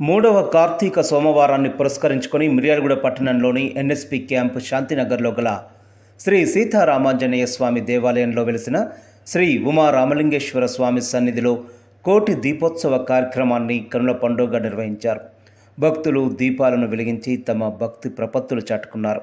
మూడవ కార్తీక సోమవారాన్ని పురస్కరించుకొని మిర్యాలగూడ పట్టణంలోని ఎన్ఎస్పి క్యాంప్ శాంతినగర్లో గల శ్రీ సీతారామాంజనేయ స్వామి దేవాలయంలో వెలిసిన శ్రీ ఉమా రామలింగేశ్వర స్వామి సన్నిధిలో కోటి దీపోత్సవ కార్యక్రమాన్ని కనుల పండుగగా నిర్వహించారు. భక్తులు దీపాలను వెలిగించి తమ భక్తి ప్రపత్తులు చాటుకున్నారు.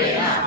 కార్తీక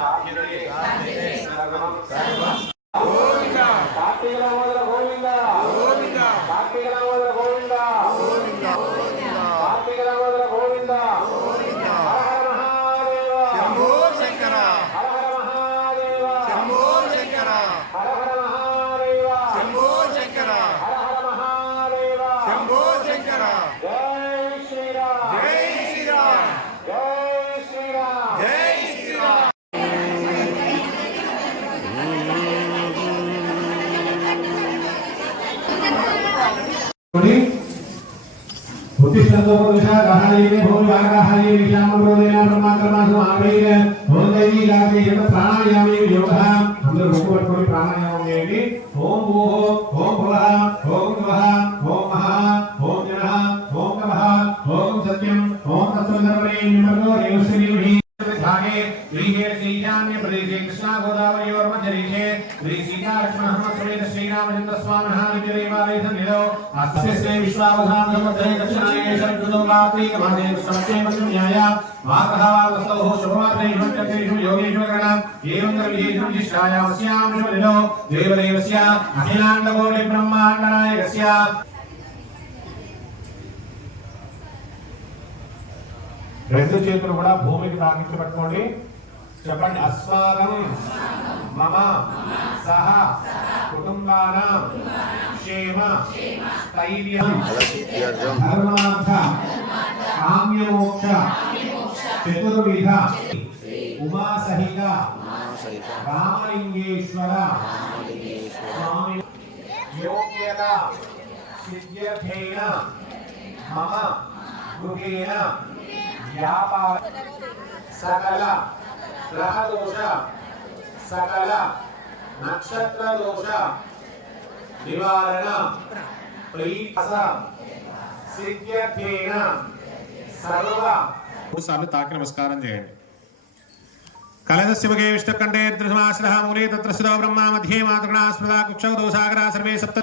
उत्तिष्ठन्तो पुरुषा गहायेन भूर्भाग गहायेन श्यामप्रोदेन परमात्मासु आवेन होदैवी गाते यत प्राणायामे योगः हम लोग रुको पर कोई प्राणायाम होंगे ओम वो ओम भवः ओम नमः ओम महा ओम जनः ओम कमः ओम सत्यम ओम तत्त्वधर्मे निमग्नो रेवश्री దేవదేవస్య అఖిలాండకోటి బ్రహ్మాండ నాయకస్య రెండు చేతులు కూడా భూమికి తాకించి పెట్టుకోండి. చెప్పండి. అస్మాకం మమ. సహ. కుటుంబాన. క్షేమ. స్థైర్యం ధర్మార్థ. కామ్యమోక్ష. చతుర్విధ. ఉమాసహిత. రామలింగేశ్వర. స్వామి. యోగ్యత. సిద్ధ్యర్థేన. మమ. గృహేణ. వ్యాపార. సకల. గ్రహ దోష సకల నక్షత్ర దోష నివారణ ప్రీత సిద్ధ్యర్థేన సర్వ. మూడు సార్లు తాకి నమస్కారం చేయండి. కలశస్య ముఖే దృశమాశ్రహ మూలే తత్ర సుధో బ్రహ్మ మధ్యే మాతృణా స్మృతా కుక్షౌ దోసాగరా సర్వే సప్త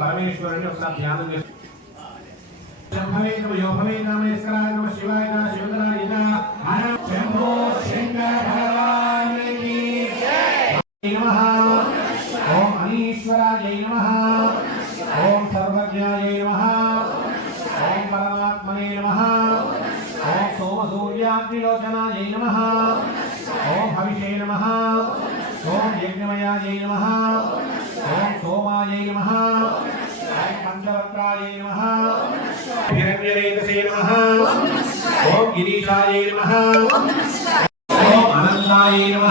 పరమేశ్వరుని ఒకసారి ధ్యానం చేస్తాం శంభవే నమ యోభవే శివాయ శివ గిరీషాయ నమ. ఓం అనంతాయ నమ.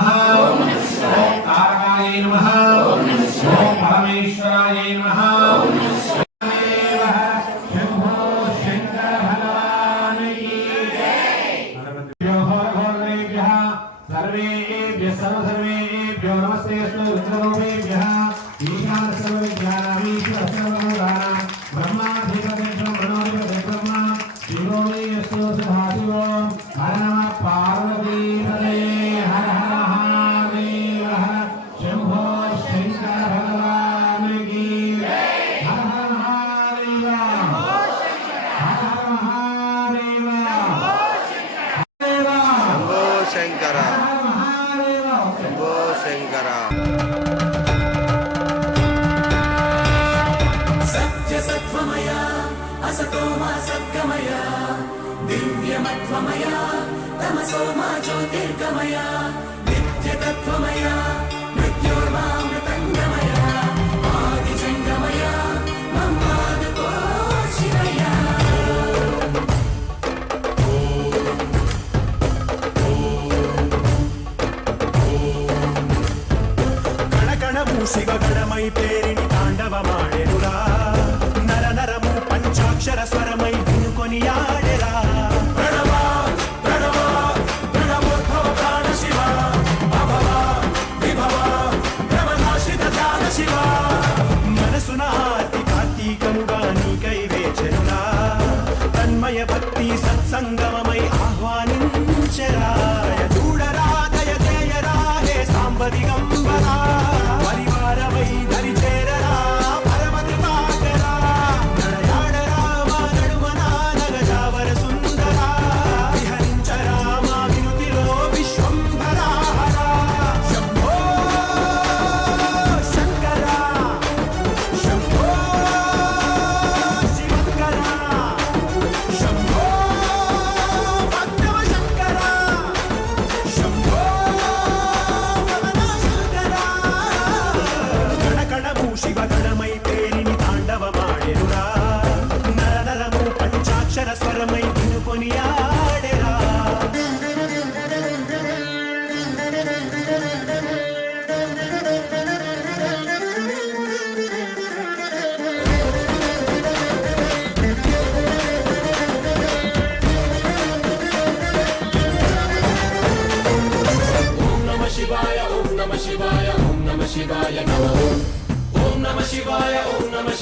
असतो मा सद्गमया दिव्यमत्वमया तमसो मा ज्योतिर्गमया नित्यतत्त्वमया मृत्योर्मामृतङ्गमया आदिजङ्गमया ममादकोशिरया కణకణము శివగణమై పేరి ప్రతీకముగా నీకై వేచనునా తన్మయ భక్తి సత్సంగం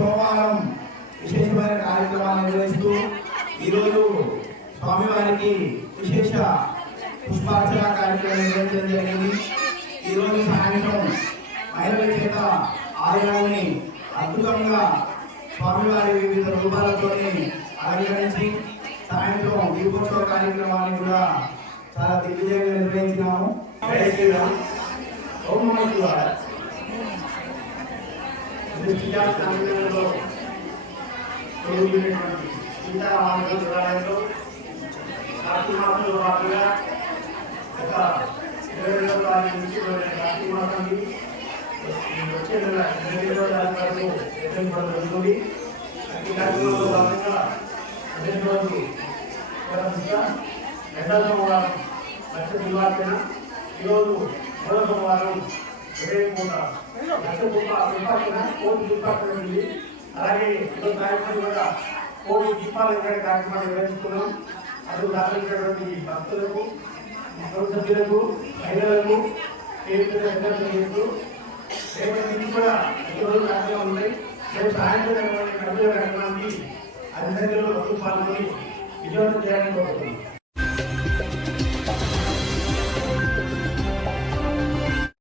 సోమవారం విశేషమైన కార్యక్రమాలు నిర్వహిస్తూ ఈరోజు స్వామివారికి విశేష పుష్పార్చన కార్యక్రమం నిర్వహించడం జరిగింది. ఈరోజు సాయంత్రం మహిళల చేత ఆలయాన్ని అద్భుతంగా స్వామివారి వివిధ రూపాలతోని అలంకరించి సాయంత్రం దీపోత్సవ కార్యక్రమాన్ని కూడా చాలా దిగ్విజయంగా నిర్వహించినాము. ఓం నమ శివాయ దృష్టిగా ప్రాంగణంలో కొలువున్నటువంటి సీతారామరాజు దేవాలయంలో భాగంగా ఒక ఇరవై రెండవ తారీఖు నుంచి ఇరవై వచ్చే నెల ఇరవై ఏడవ తారీఖు వరకు నిర్వహించబడి జరుగుతుంది ఈ కార్యక్రమంలో భాగంగా అదే రోజు రెండవ సోమవారం లక్ష దివార్చన ఈరోజు మూడవ సోమవారం ఉదయం కూడా కోటి దీపార్చన ఉంది అలాగే ఈరోజు సాయంత్రం కూడా కోటి దీపాలంకరణ కార్యక్రమాన్ని నిర్వహిస్తున్నాం అందుకు సహకరించినటువంటి భక్తులకు సభ్యులకు మహిళలకు పేరు చేస్తూ రేపటి నుంచి కూడా ఈరోజు కార్యక్రమాలు ఉన్నాయి. రేపు సాయంత్రం నడిపే కార్యక్రమానికి అన్ని పాల్గొని విజయవంతం చేయాలని కోరుతున్నాం